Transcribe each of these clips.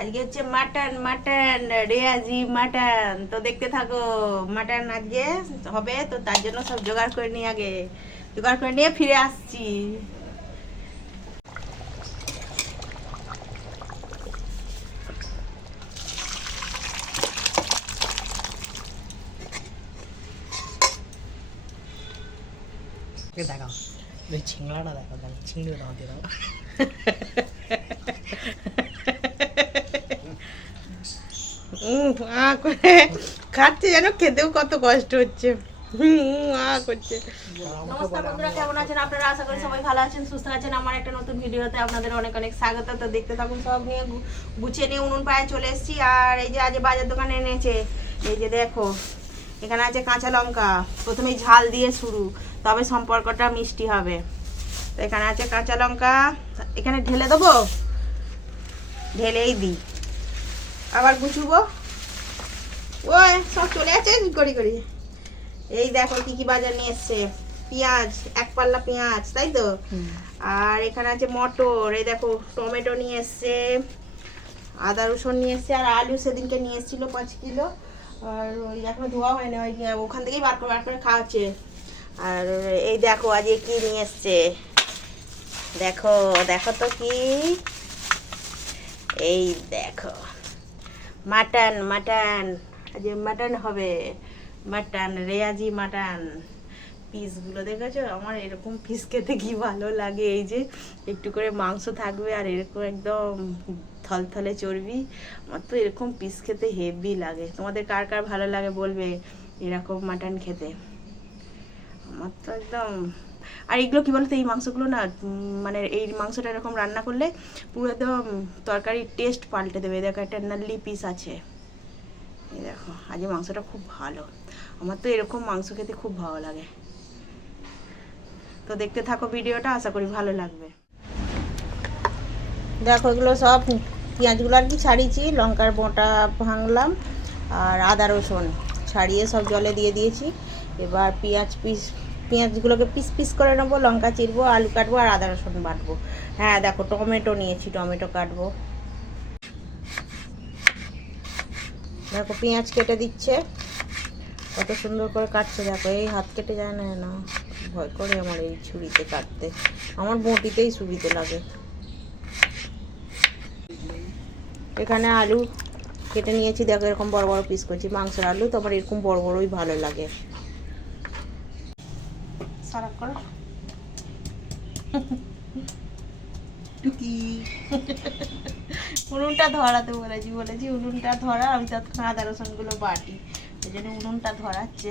আজকে হচ্ছে mutton mutton রেয়াজি mutton. তো দেখতে থাকো, মাটন আজকে হবে, তো তার জন্য সব জোগাড় করে নিয়ে আগে জোগাড় করে নিয়ে ফিরে আসছি। দেখাও চিংড়াটা দেখাও, চিংড়ি দাও দিয়ে দাও। খাচ্ছে যেন, খেতেও কত কষ্ট হচ্ছে। নমস্কার বন্ধুরা, কেমন আছেন আপনারা? আশা করি সবাই ভালো আছেন, সুস্থ আছেন। আমার একটা নতুন ভিডিওতে আপনাদের অনেক অনেক স্বাগত। তো দেখতে থাকুন, সব নিয়ে গুছিয়ে নিয়ে উনুন পায়ে চলে এসেছি। আর এই যে আজ বাজার দোকানে এনেছে, এই যে দেখো এখানে আছে কাঁচা লঙ্কা। প্রথমেই ঝাল দিয়ে শুরু, তবে সম্পর্কটা মিষ্টি হবে। তো এখানে আছে কাঁচা লঙ্কা, এখানে ঢেলে দেবো, ঢেলেই দিই, আবার গুছুবো। ওই সব চলে আছে করি করি। এই দেখো কি কি বাজার নিয়ে এসছে। পেঁয়াজ, এক পাল্লা পেঁয়াজ, তাই তো। আর এখানে আছে মটর, এই দেখো টমেটো নিয়ে এসছে, আদা রসুন নিয়ে এসছে, আর আলু সেদিনকে নিয়ে এসেছিলো 5 কিলো। আর ওই এখনো ধোয়া হয়নি, ওই ওখান থেকেই বার করে খাওয়াচ্ছে। আর এই দেখো আজকে কি নিয়ে এসছে, দেখো দেখো তো কি, এই দেখো মাটন মাটন, আজ মাটন হবে, মাটন রেয়াজি মাটন। পিসগুলো দেখেছো? আমার এরকম পিস খেতে কি ভালো লাগে। এই যে একটু করে মাংস থাকবে আর এরকম একদম থলথলে চর্বি, আমার তো এরকম পিস খেতে হেভি লাগে। তোমাদের কার কার ভালো লাগে বলবে এরকম মাটন খেতে? আমার তো একদম। আর এগুলো কি বলতো, এই মাংসগুলো না মানে এই মাংসটা এরকম রান্না করলে পুরো একদম তরকারির টেস্ট পাল্টে দেবে। দেখো একটা নাল্লি পিস আছে, এই দেখো আজ মাংসটা খুব ভালো। আমার তো এরকম মাংস খেতে খুব ভালো লাগে। তো দেখতে থাকো ভিডিওটা, আশা করি ভালো লাগবে। দেখো এগুলো সব পেঁয়াজগুলো আর কি ছাড়িয়েছি, লঙ্কার বোঁটা ভাঙলাম, আর আদা রসুন ছাড়িয়ে সব জলে দিয়ে দিয়েছি। এবার পেঁয়াজগুলোকে পিস পিস করে নেবো, লঙ্কা চিরবো, আলু কাটবো, আর আদা রসুন বাটবো। হ্যাঁ দেখো টমেটো নিয়েছি, টমেটো কাটবো। দেখো পেঁয়াজ কেটে দিচ্ছে, কত সুন্দর করে কাটছে। দেখো এই হাত কেটে যায় না, না ভয় করে আমার এই ছুরিতে কাটতে, আমার বঁটিতেই সুবিধে লাগে। এখানে আলু কেটে নিয়েছি, দেখো এরকম বড় বড় পিস করছি। মাংসের আলু তো আমার এরকম বড় বড়ই ভালো লাগে। সারা করো টুকি। উনুনটা ধরাতে বলেছি উনুনটা ধরা, আমি ততক্ষণ আদা রসুনগুলো বাটি, এই জন্য উনুনটা ধরাচ্ছে।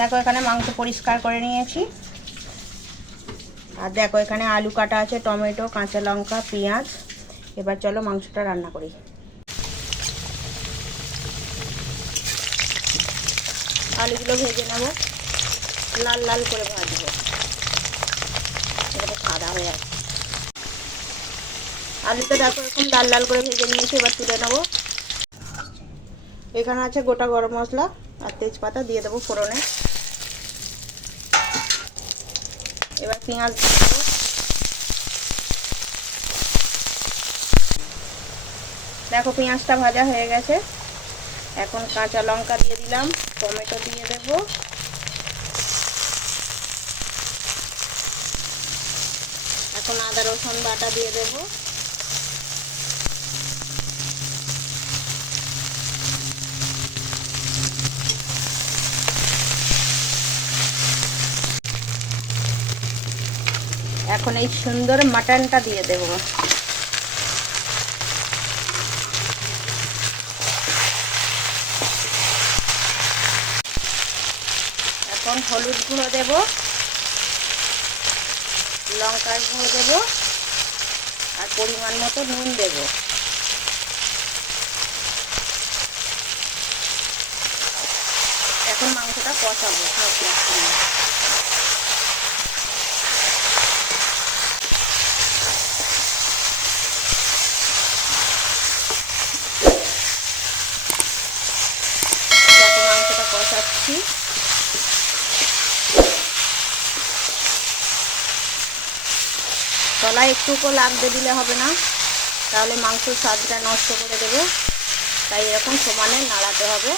দেখো এখানে মাংস পরিষ্কার করে নিয়েছি, আর দেখো এখানে আলু কাটা আছে, টমেটো, কাঁচা লঙ্কা, পেঁয়াজ। এবার চলো মাংসটা রান্না করি। আলুগুলো ভেজে নেব, লাল লাল করে ভাজবো, এটা সাদা হয়ে আছে। আলুটা দেখো এরকম লাল লাল করে ভেজে নিয়েছি, এবার তুলে নেবো। এখানে আছে গোটা গরম মশলা আর তেজপাতা, দিয়ে দেবো ফোড়নে। এবার পেঁয়াজ দিয়ে দেবো, দেখো পেঁয়াজটা ভাজা হয়ে গেছে। এখন কাঁচা লঙ্কা দিয়ে দিলাম, টমেটো দিয়ে দেবো, এখন আদা রসুন বাটা দিয়ে দেবো, এখন এই সুন্দর মাটনটা দিয়ে দেবো। এখন হলুদ গুঁড়ো দেবো, লঙ্কার গুঁড়ো দেবো, আর পরিমাণ মতো নুন দেবো। এখন মাংসটা কষাবো সব পেঁয়াজ দিয়ে। দেখো মাংসটা কষাচ্ছি। তলায় একটুকু লাগতে দিলে হবে না, তাহলে মাংসের স্বাদটা নষ্ট করে দেবে, তাই এরকম সমানে নাড়াতে হবে।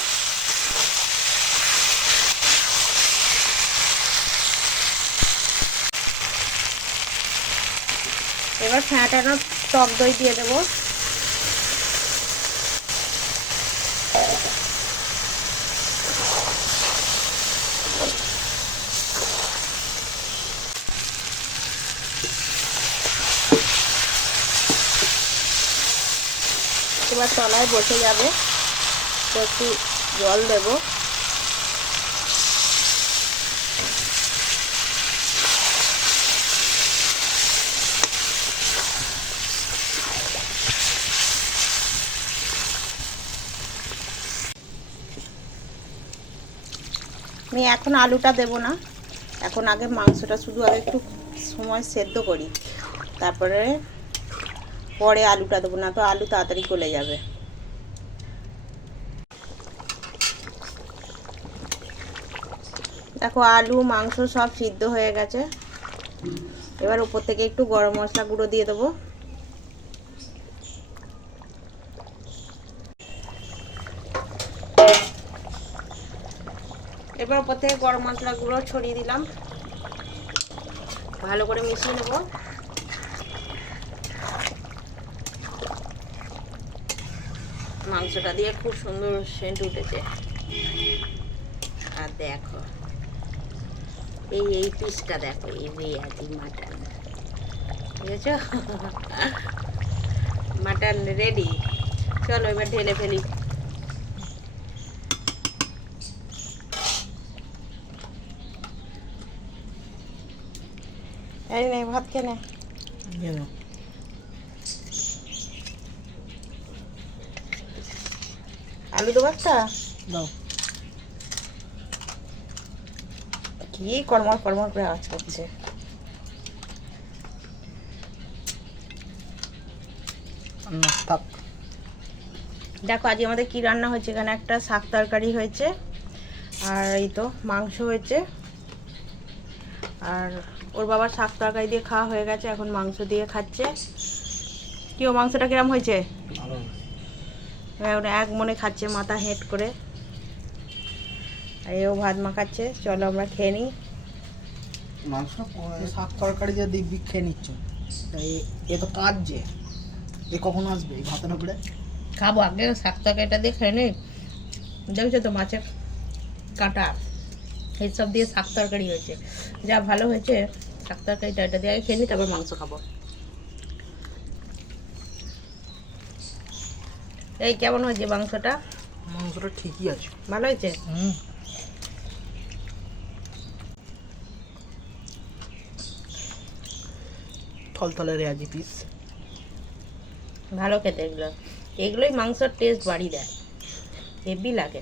এবার ফ্যাটানো টক দই দিয়ে দেবো। এবার তলায় বসে যাবে, তো একটু জল দেব। আমি এখন আলুটা দেব না, এখন আগে মাংসটা শুধু আগে একটু সময় সেদ্ধ করি, তারপরে পরে আলুটা দেবো, না তো আলু তাড়াতাড়ি গলে যাবে। দেখো আলু মাংস সব সিদ্ধ হয়ে গেছে। এবার উপর থেকে একটু গরম মশলা গুঁড়ো দিয়ে দেবো। এবার উপর থেকে গরম মশলা গুঁড়ো ছড়িয়ে দিলাম, ভালো করে মিশিয়ে নেব। মাংসটা দিয়ে খুব সুন্দর সেন্ট উঠেছে। আর দেখো এই পিসটা দেখো, এই রেয়াজি মাটন, বুঝেছ? Mutton ready. চলো এবার ঢেলে ফেলি। এই নে ভাত কেনে আলু দেবো একটা, দাও। কি কর্মর কর্মর করে আওয়াজ করছে। থাক। দেখো আজকে আমাদের কি রান্না হয়েছে, এখানে একটা শাক তরকারি হয়েছে, আর এই তো মাংস হয়েছে। আর ওর বাবার শাক তরকারি দিয়ে খাওয়া হয়ে গেছে, এখন মাংস দিয়ে খাচ্ছে। কি ও মাংসটা কিরম হয়েছে? এখন এক মনে খাচ্ছে মাথা হেঁট করে, আর এও ভাত মাখাচ্ছে। চলো আমরা খেয়ে নিই। মাংস শাক তরকারি যে দিক দিক খেয়ে নিচ্ছ, তাই এ তো কাজ যে, এ কখন আসবে এই ভাতের উপরে? খাবো, আগে শাক তরকারিটা দিয়ে খেয়ে নিই। দেখছো তো মাছের কাঁটা এইসব দিয়ে শাক তরকারি হয়েছে, যা ভালো হয়েছে শাক তরকারিটা। এটা দিয়ে আগে খেয়ে নিই, তারপর মাংস খাবো। এই কেমন হয়েছে মাংসটা? মাংসটা ঠিকই আছে, ভালো হয়েছে। থলথলে রেয়াজি পিস, ভালো খেতে এগুলো, এগুলোই মাংসের টেস্ট বাড়িয়ে দেয়, হেভি লাগে।